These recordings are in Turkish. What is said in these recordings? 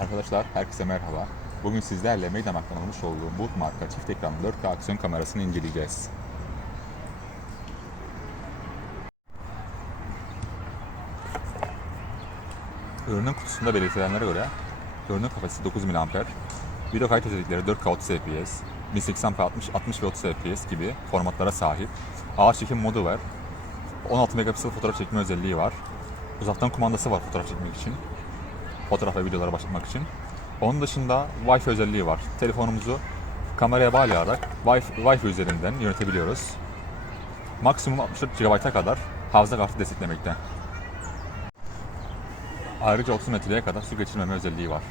Arkadaşlar herkese merhaba. Bugün sizlerle Mediamarkt'tan almış olduğum Boot marka çift ekranlı 4K aksiyon kamerasını inceleyeceğiz. Ürünün kutusunda belirtilenlere göre ürünün kapasitesi 9 mAh, video kayıt özellikleri 4K 30 fps, 1080p 60, 60 ve 30 fps gibi formatlara sahip. Ağır çekim modu var. 16 megapiksel fotoğraf çekme özelliği var. Uzaktan kumandası var fotoğraf çekmek için fotoğraf ve videolara başlatmak için. Onun dışında Wi-Fi özelliği var. Telefonumuzu kameraya bağlayarak Wi-Fi, Wi-Fi üzerinden yönetebiliyoruz. Maksimum 64 GB'a kadar hafıza kartı desteklemekte. Ayrıca 30 metreye kadar su geçirmeme özelliği var.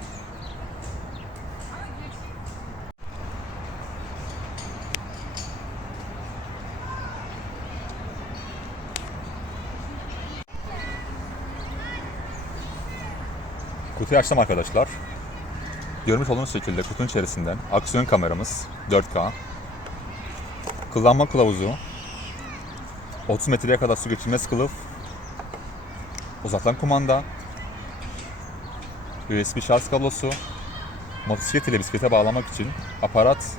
Kutuyu açtım arkadaşlar. Görmüş olduğunuz şekilde kutunun içerisinden aksiyon kameramız 4K, kullanma kılavuzu, 30 metreye kadar su geçirmez kılıf, uzaktan kumanda, USB şarj kablosu, motosiklet ile bisiklete bağlamak için aparat,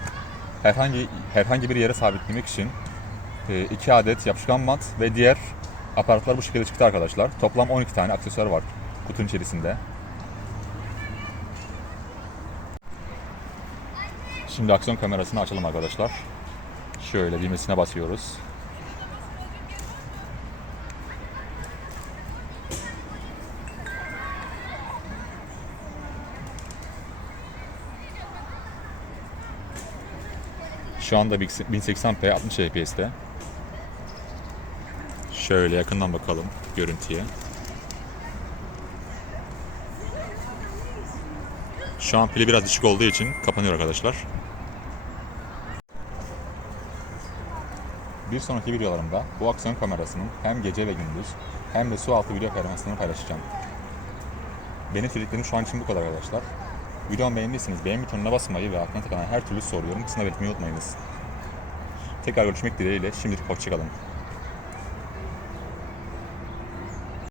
herhangi herhangi bir yere sabitlemek için e, iki adet yapışkan mat ve diğer aparatlar bu şekilde çıktı arkadaşlar. Toplam 12 tane aksesuar var kutunun içerisinde. Şimdi aksiyon kamerasını açalım arkadaşlar. Şöyle düğmesine basıyoruz. Şu anda 1080p 60 fps'te. Şöyle yakından bakalım görüntüye. Şu an pili biraz düşük olduğu için kapanıyor arkadaşlar. Bir sonraki videolarımda bu aksiyon kamerasının hem gece ve gündüz hem de su altı video performansını paylaşacağım. Benim söylediklerim şu an için bu kadar arkadaşlar. Videomu beğendiyseniz beğen butonuna basmayı ve aklına takılan her türlü soru yorum kısmına belirtmeyi unutmayınız. Tekrar görüşmek dileğiyle şimdilik hoşçakalın.